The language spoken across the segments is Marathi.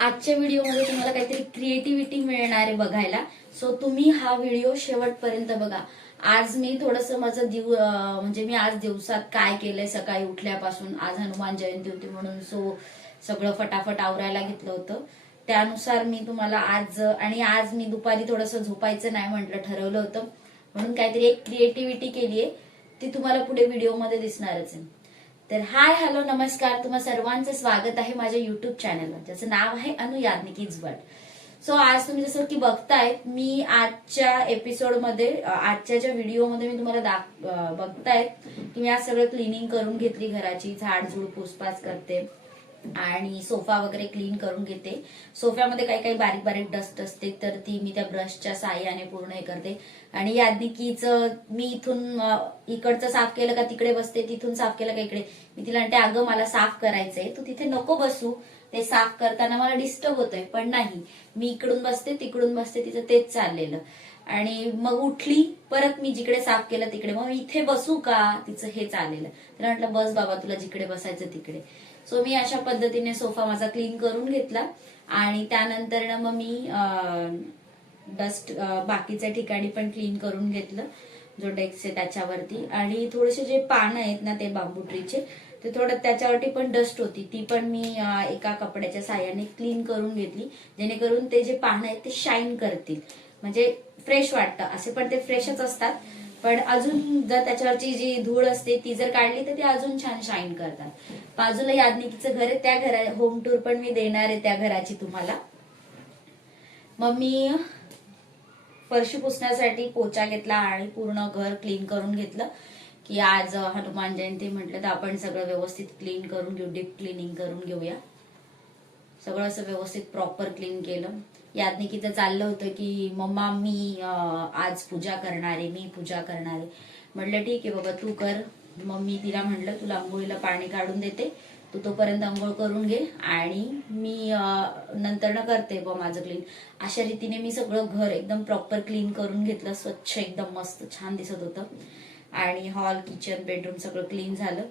आजच्या व्हिडिओमध्ये तुम्हाला काहीतरी क्रिएटिव्हिटी मिळणार आहे बघायला. सो तुम्ही हा व्हिडिओ शेवटपर्यंत बघा. आज मी थोडंसं माझं म्हणजे मी आज दिवसात काय केलंय सकाळी उठल्यापासून. आज हनुमान जयंती होती म्हणून सगळं फटाफट आवरायला घेतलं होतं. त्यानुसार मी तुम्हाला आज मी दुपारी थोडंसं झोपायचं नाही म्हटलं ठरवलं होतं, म्हणून काहीतरी एक क्रिएटिव्हिटी केलीये, ती तुम्हाला पुढे व्हिडिओमध्ये दिसणारच आहे. तर हाय हॅलो नमस्कार, तुम्हा सर्वांचं स्वागत आहे माझ्या युट्यूब चॅनलवर, ज्याचं नाव आहे अनु याज्ञिकीज वर्ल्ड. सो आज तुम्ही जसं की बघताय, मी आजच्या एपिसोडमध्ये आजच्या ज्या व्हिडिओमध्ये मी तुम्हाला बघतायत की मी आज सगळं क्लिनिंग करून घेतली, घराची झाडझूड पुसपास करते आणि सोफा वगैरे क्लीन करून घेते. सोफ्यामध्ये काही काही बारीक बारीक डस्ट असते, तर ती मी त्या ब्रशच्या साह्याने पूर्ण हे करते. आणि याज्ञिकीचं मी इथून इकडचं साफ केलं का तिकडे बसते, तिथून साफ केलं का इकडे. मी तिला म्हणते अगं मला साफ करायचंय, तू तिथे नको बसू, ते साफ करताना मला डिस्टर्ब होतोय. पण नाही, मी इकडून बसते तिकडून बसते, तिचं तेच चाललेलं. आणि मग उठली, परत मी जिकडे साफ केलं तिकडे, मग मी इथे बसू का, तिचं हे चाललेलं. तिला म्हटलं बस बाबा, तुला जिकडे बसायचं तिकडे. सो मी अशा पद्धतीने सोफा माझा क्लीन करून घेतला आणि त्यानंतर मग मी डस्ट बाकीच्या ठिकाणी पण क्लीन करून घेतलं, जो डेस्क आहे त्याच्यावरती. आणि थोडेसे जे पानं आहेत ना ते बांबू ट्रीचे, ते थोडं त्याच्यावरती पण डस्ट होती, ती पण मी एका कपड्याच्या साह्याने क्लीन करून घेतली, जेणेकरून ते जे पानं आहेत ते शाईन करतील, म्हणजे फ्रेश वाटतं. असे पण ते फ्रेशच असतात, पण अजून जर त्याच्यावरची जी धूळ असते ती जर काढली तर ती अजून छान शाईन करतात. बाजूला याज्ञिकीचं घर आहे, त्या घरा होम टूर पण मी देणार आहे त्या घराची तुम्हाला. मग मी फरशी पुसण्यासाठी पोचा घेतला आणि पूर्ण घर क्लीन करून घेतलं की आज हनुमान जयंती म्हटलं तर आपण सगळं व्यवस्थित क्लीन करून घेऊ, डीप क्लिनिंग करून घेऊया. सगळं असं व्यवस्थित प्रॉपर क्लीन केलं. याज्ञिकीचं चाललं होतं की मम्मा मी आज पूजा करणार आहे, मी पूजा करणार आहे. म्हटलं ठीक आहे बाबा तू कर. मग मी तिला म्हटलं तुला आंघोळीला पाणी काढून देते, तू तोपर्यंत आंघोळ करून घे आणि मी नंतर करते बा माझं क्लीन. अशा रीतीने मी सगळं घर एकदम प्रॉपर क्लीन करून घेतलं, स्वच्छ एकदम मस्त छान दिसत होतं. आणि हॉल किचन बेडरूम सगळं क्लीन झालं.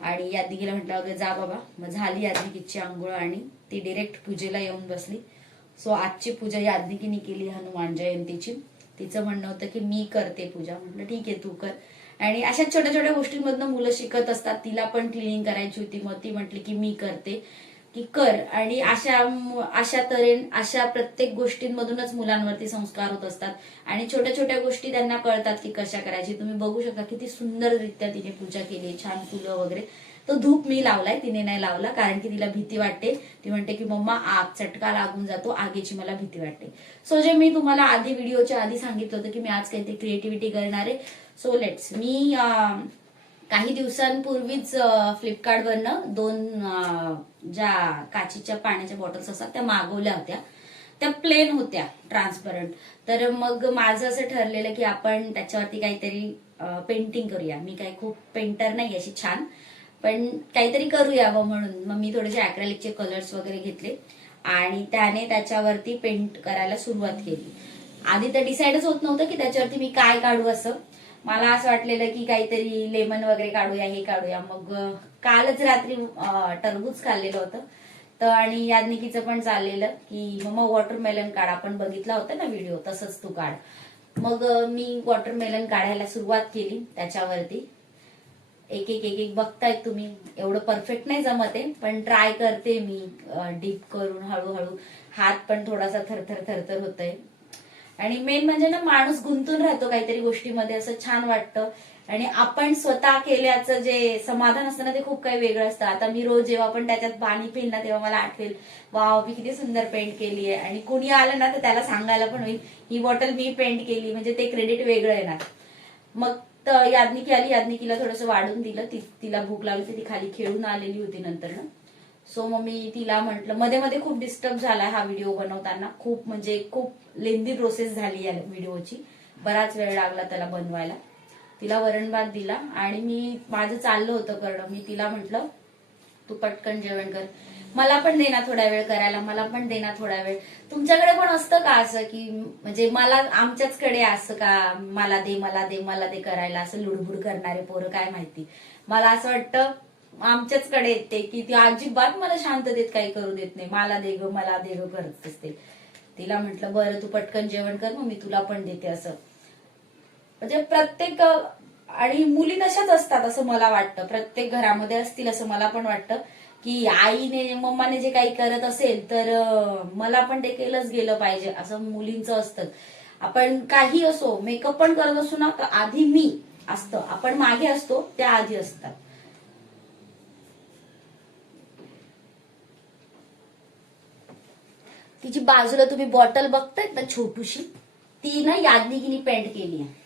आणि याज्ञिकीला म्हटलं अगं जा बाबा. मग झाली याज्ञिकीची आंघोळ आणि ती डिरेक्ट पूजेला येऊन बसली. सो आजची पूजा याज्ञिकीने केली हनुमान जयंतीची. तिचं म्हणणं होतं की मी करते पूजा. म्हटलं ठीक आहे तू कर. आणि अशा छोट्या छोट्या गोष्टींमधनं मुलं शिकत असतात. तिला पण क्लिनिंग करायची होती, मग ती म्हटली की मी करते, की कर. आणि अशा प्रत्येक गोष्टींमधूनच मुलांवरती संस्कार होत असतात आणि छोट्या छोट्या गोष्टी त्यांना कळतात की कशा करायची. तुम्ही बघू शकता किती सुंदररित्या तिने पूजा केली, छान फुलं वगैरे. तो धूप मी लावलाय, तिने नाही लावला, कारण की तिला भीती वाटते. ती म्हणते की मम्मा आग चटका लागून जातो, आगीची मला भीती वाटते. सो जे मी तुम्हाला आधी व्हिडिओच्या आधी सांगितलं होतं की मी आज काहीतरी क्रिएटिव्हिटी करणार आहे. सो लेट्स मी काही दिवसांपूर्वीच फ्लिपकार्टवरनं 2 ज्या काचीच्या पाण्याच्या बॉटल्स असतात त्या मागवल्या होत्या. त्या प्लेन होत्या, ट्रान्सपरंट. तर मग माझं असं ठरलेलं की आपण त्याच्यावरती काहीतरी पेंटिंग करूया. मी काही खूप पेंटर नाही अशी छान, पण काहीतरी करूया म्हणून मग मी थोडेसे अॅक्रेलिकचे कलर्स वगैरे घेतले आणि त्याने त्याच्यावरती पेंट करायला सुरुवात केली. आधी तर डिसाईडच होत नव्हतं की त्याच्यावरती मी काय काढू असं. मला असं वाटलेलं की काहीतरी लेमन वगैरे काढूया, हे काढूया. मग कालच रात्री टरबूज खाल्लेलं होतं तर, आणि याज्ञिकीचं पण चाललेलं की मग वॉटरमेलन काढ, आपण बघितला होता ना व्हिडिओ, तसंच तू काढ. मग मी वॉटरमेलन काढायला सुरुवात केली. त्याच्यावरती एक एक एक एक बघतायत तुम्ही, एवढं परफेक्ट नाही जमत आहे, पण ट्राय करते मी डीप करून हळूहळू. हात पण थोडासा थरथर थरथर होतय. आणि मेन म्हणजे ना, माणूस गुंतून राहतो काहीतरी गोष्टीमध्ये, असं छान वाटतं. आणि आपण स्वतः केल्याचं जे समाधान असतं ना, ते खूप काही वेगळं असतं. आता मी रोज जेव्हा पण त्याच्यात पाणी पिईल ना, तेव्हा मला आठवेल वाव मी किती सुंदर पेंट केली आहे. आणि कुणी आलं ना तर त्याला सांगायला पण होईल ही बॉटल मी पेंट केली, म्हणजे ते क्रेडिट वेगळं येणार. मग तर याज्ञिकी आली, याज्ञिकीला थोडंसं वाढून दिलं. तिला भूक लागली, ती खाली खेळून आलेली होती नंतर ना. सो मग मी तिला म्हटलं, मध्ये मध्ये खूप डिस्टर्ब झाला हा व्हिडिओ बनवताना, खूप लेंदी प्रोसेस झाली या व्हिडिओची, बराच वेळ लागला त्याला बनवायला. तिला वरण भात दिला आणि मी माझं चाललं होतं करणं. मी तिला म्हटलं तू पटकन जेवण कर, मला पण दे ना थोडा वेळ करायला, मला पण दे ना थोडा वेळ. तुमच्याकडे पण असतं का असं की, म्हणजे आमच्याचकडे असं का मला दे मला दे मला दे करायला, असं लुडबुड करणारे पोरं काय माहिती. मला असं वाटतं आमच्याच कडे येते की ती अजिबात मला शांततेत काही करू देत नाही. मला दे ग, मला दे ग करत असते. तिला म्हटलं बरं तू पटकन जेवण कर, मग मी तुला पण देते. असं म्हणजे प्रत्येक आणि मुली तशाच असतात असं मला वाटतं. प्रत्येक घरामध्ये असतील असं मला पण वाटतं की आईने मम्माने जे काही करत असेल तर मला पण ते केलंच गेलं पाहिजे असं मुलींचं असतं. आपण काही असो, मेकअप पण करत असू ना, तर आधी मी असतं, आपण मागे असतो, त्या आधी असतात. तिची बाजूला तुम्ही बॉटल बघतायत ना छोटूशी, ती ना याज्ञिकीने पेंट केली आहे.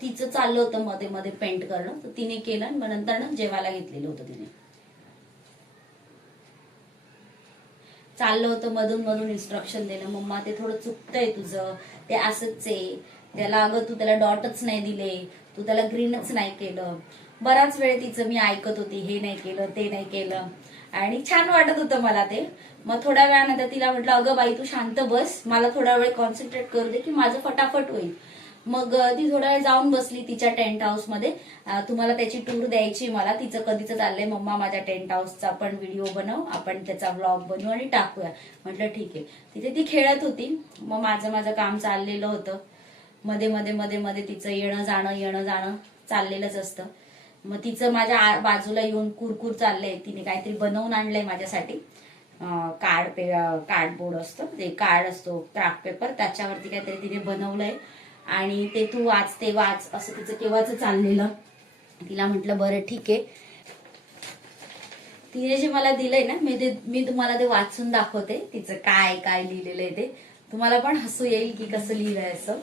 तिचं चाललं होतं मध्ये मध्ये पेंट करणं, तर तिने केलं आणि मग नंतर ना जेवायला घेतलेलं होतं तिने. चाललं होतं मधून मधून इन्स्ट्रक्शन देणं, मम्मा ते थोडं चुकतंय तुझं, ते असंच आहे, त्याला अगं तू त्याला डॉटच नाही दिले, तू त्याला ग्रीनच नाही केलं. बराच वेळ तिचं मी ऐकत होती, हे नाही केलं ते नाही केलं, आणि छान वाटत होतं मला ते. मग थोड्या वेळानंतर तिला म्हटलं अगं बाई तू शांत बस, मला थोडा वेळ कॉन्सन्ट्रेट करू दे की माझं फटाफट होईल. मग ती थोडा वेळ जाऊन बसली तिच्या टेंट हाऊस मध्ये. तुम्हाला त्याची टूर द्यायची मला, तिचं कधीच चाललंय मम्मा माझ्या टेंट हाऊसचा पण व्हिडिओ बनव, आपण त्याचा व्लॉग बनवू आणि टाकूया. म्हटलं ठीक आहे. तिथे ती खेळत होती, मग माझं काम चाललेलं होतं. मध्ये मध्ये मध्ये मध्ये तिचं येणं जाणं चाललेलंच असतं. मग तिचं माझ्या बाजूला येऊन कुरकुर चाललंय, तिने काहीतरी बनवून आणलंय माझ्यासाठी. कार्डबोर्ड असतं, ते कार्ड असतो क्राफ्ट पेपर, त्याच्यावरती काहीतरी तिने बनवलंय आणि ते तू वाच ते वाच असं तिचं केव्हाच चाललेलं. तिला म्हटलं बरं ठीक आहे. तिने जे मला दिलंय ना, मी तुम्हाला ते वाचून दाखवते, तिचं काय काय लिहिलेलं आहे ते. तुम्हाला पण हसू येईल की कसं लिहिलंय असं.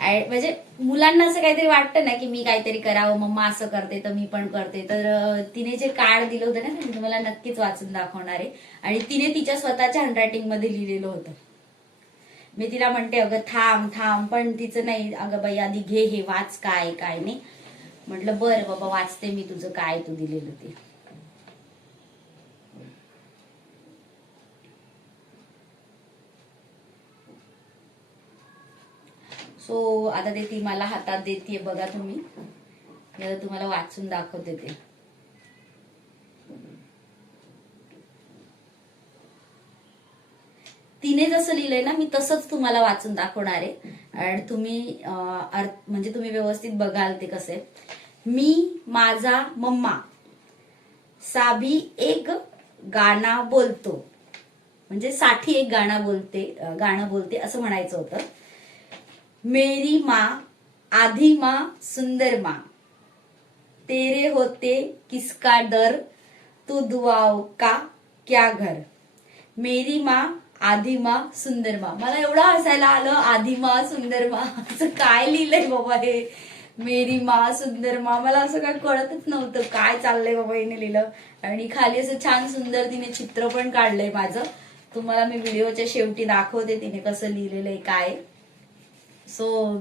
म्हणजे मुलांना असं काहीतरी वाटतं ना की मी काहीतरी करावं, मम्मा असं करते तर मी पण करते. तर तिने जे कार्ड दिलं होतं ना, ते तुम्हाला नक्कीच वाचून दाखवणार आहे. आणि तिने तिच्या स्वतःच्या हँडरायटिंग मध्ये लिहिलेलं होतं. मी तिला म्हणते अगं थांब थांब, पण तिचं नाही, अगं बाई आधी घे हे वाच काय काय नाही. म्हटलं बरं बाबा वाचते मी तुझं काय तू दिलेलं ते. सो आता ते ती मला हातात देते बघा तुम्ही. तुम्हाला वाचून दाखवते ते. तिने जसं लिहिलंय ना, मी तसंच तुम्हाला वाचून दाखवणार आहे आणि तुम्ही म्हणजे तुम्ही व्यवस्थित बघाल ते कसे. मी माझा मम्मा साभी एक गाणं बोलतो, म्हणजे साठी एक गाणं बोलते असं म्हणायचं होतं. मेरी माँ आधी माँ सुंदर माँ, तेरे होते किसका डर, तू दुआओं का क्या घर. मेरी माँ आधी माँ सुंदर माँ. मला एवढं हसायला आलं, आधी माँ सुंदर माँ असं काय लिहिलंय बाबा हे. मेरी माँ सुंदर माँ, मला असं काय कळतच नव्हतं काय चाललंय बाबा हिने लिहिलं. आणि खाली असं छान सुंदर तिने चित्र पण काढलंय माझं. तुम्हाला मी व्हिडिओच्या शेवटी दाखवते तिने कसं लिहिलेलं आहे काय. सो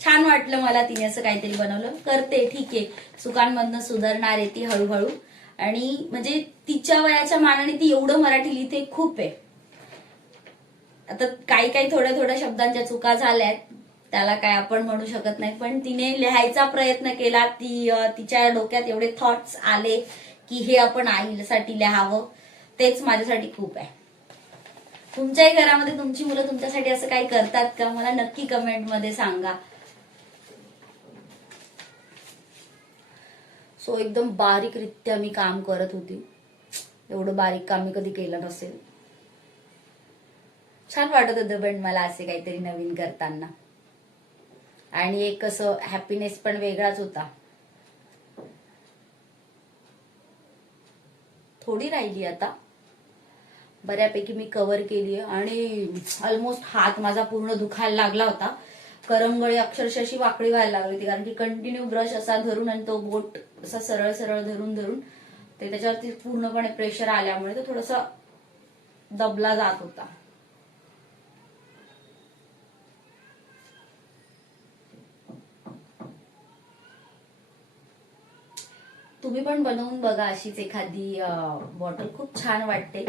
छान वाटलं मला, तिने असं काहीतरी बनवलं. करते ठीक आहे, चुकांमधनं सुधारणार आहे ती हळूहळू. आणि म्हणजे तिच्या वयाच्या मानाने ती एवढं मराठी लिहिते खूप आहे. आता काही काही थोड्या शब्दांच्या चुका झाल्यात, त्याला काय आपण म्हणू शकत नाही, पण तिने लिहायचा प्रयत्न केला. तिच्या डोक्यात एवढे थॉट्स आले की हे आपण आईसाठी लिहावं, तेच माझ्यासाठी खूप आहे. तुमच्याही घरामध्ये तुमची मुलं तुमच्यासाठी असं काही करतात का, मला नक्की कमेंटमध्ये सांगा. सो एकदम बारीकरित्या मी काम करत होती, एवढं बारीक काम मी कधी केलं नसेल. छान वाटत होतं पण मला असे काहीतरी नवीन करताना, आणि एक असं हॅपीनेस पण वेगळाच होता. थोडी राहिली आता, बऱ्यापैकी मी कव्हर केली आहे. आणि ऑलमोस्ट हात माझा पूर्ण दुखायला लागला होता, करंगळी अक्षरशः अशी वाकडी व्हायला लागली होती, कारण की कंटिन्यू ब्रश असा धरून आणि तो बोट असा सरळ सरळ धरून ते त्याच्यावरती पूर्णपणे प्रेशर आल्यामुळे तो थोडासा दबला जात होता. तुम्ही पण बनवून बघा अशीच एखादी बॉटल, खूप छान वाटते.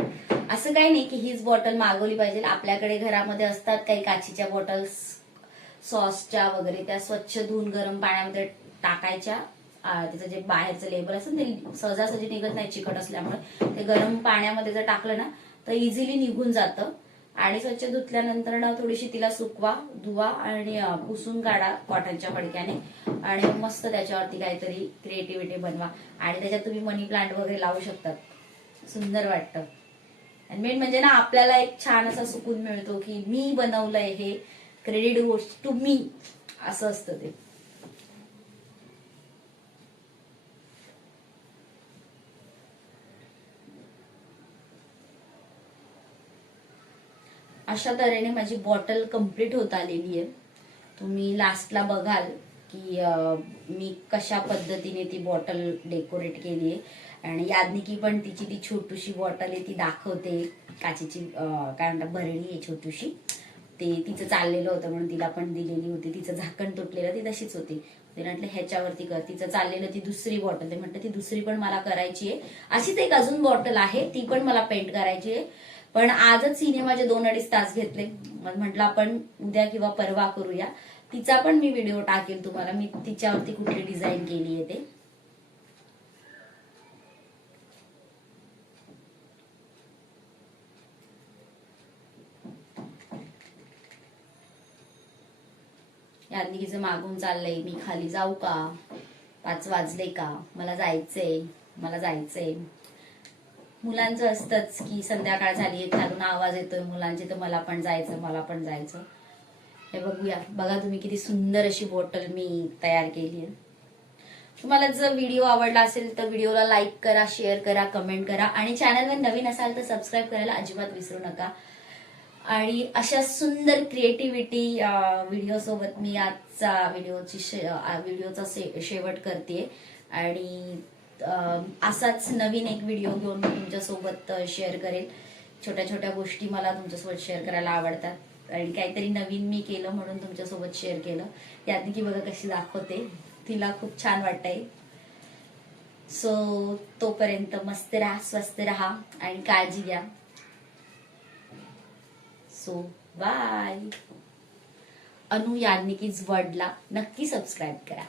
असं काही नाही की हीच बॉटल मागवली पाहिजे. आपल्याकडे घरामध्ये असतात काही काचीच्या बॉटल्स सॉसच्या वगैरे, त्या स्वच्छ धुवून गरम पाण्यामध्ये टाकायच्या त्याचं जे बाहेरचं लेबल असतं ते सहजासहजी निघत नाही चिकट असल्यामुळे. ते गरम पाण्यामध्ये जर टाकलं ना तर इझिली निघून जातं. आणि स्वच्छ धुतल्यानंतर ना थोडीशी तिला सुकवा, धुवा आणि पुसून काढा कॉटनच्या फडक्याने. आणि मस्त त्याच्यावरती काहीतरी क्रिएटिव्हिटी बनवा. आणि त्याच्यात तुम्ही मनी प्लांट वगैरे लावू शकतात, सुंदर वाटतं. आणि मेन म्हणजे ना आपल्याला एक छान असा सुकून मिळतो की मी बनवलंय हे, क्रेडिट गोज टू मी, असं असतं ते. अशा तऱ्हेने माझी बॉटल कम्प्लीट होत आलेली आहे. तुम्ही लास्टला बघाल की मी कशा पद्धतीने ती बॉटल डेकोरेट केली आहे. आणि याज्ञिकी पण तिची ती छोटूशी बॉटल आहे ती दाखवते, काचेची काय म्हणतात भरणी आहे छोटूशी. ते तिचं चाललेलं होतं म्हणून तिला पण दिलेली होती. तिचं झाकण तुटलेलं, ती तशीच होती. ते म्हटलं ह्याच्यावरती कर. तिचं चाललेलं ती दुसरी बॉटल, ते म्हटलं ती दुसरी पण मला करायची आहे. अशीच एक अजून बॉटल आहे ती पण मला पेंट करायची आहे. पण आजच हिने माझे 2-2.5 तास घेतले. म्हटलं आपण उद्या किंवा परवा करूया. तिचा पण मी व्हिडिओ टाकेल तुम्हाला, मी तिच्यावरती कुठली डिझाईन केली आहे ते. याज्ञिकीचं मागून चाललंय मी खाली जाऊ का, 5 वाजले का, मला जायचंय, मला जायचंय. मुलांचं असतंच की संध्याकाळ झाली, खालून आवाज येतोय मुलांचे, तर मला पण जायचं, मला पण जायचं. हे बघूया, बघा तुम्ही किती सुंदर अशी बॉटल मी तयार केली आहे. तुम्हाला जर व्हिडिओ आवडला असेल तर व्हिडिओला लाईक करा, शेअर करा, कमेंट करा. आणि चॅनलवर नवीन असाल तर सबस्क्राईब करायला अजिबात विसरू नका. आणि अशा सुंदर क्रिएटिव्हिटी व्हिडिओ सोबत मी आजचा व्हिडिओचा शेवट करते. आणि असाच नवीन एक व्हिडिओ घेऊन मी तुमच्यासोबत शेअर करेल. छोट्या छोट्या गोष्टी मला तुमच्यासोबत शेअर करायला आवडतात. आणि काहीतरी नवीन मी केलं म्हणून तुमच्यासोबत शेअर केलं. याज्ञिकी बघा कशी दाखवते, तिला खूप छान वाटतंय. सो तोपर्यंत मस्त राहा, स्वस्त राहा आणि काळजी घ्या. So bye. अनु याज्ञिकीज वर्ल्डला नक्की सबस्क्राईब करा.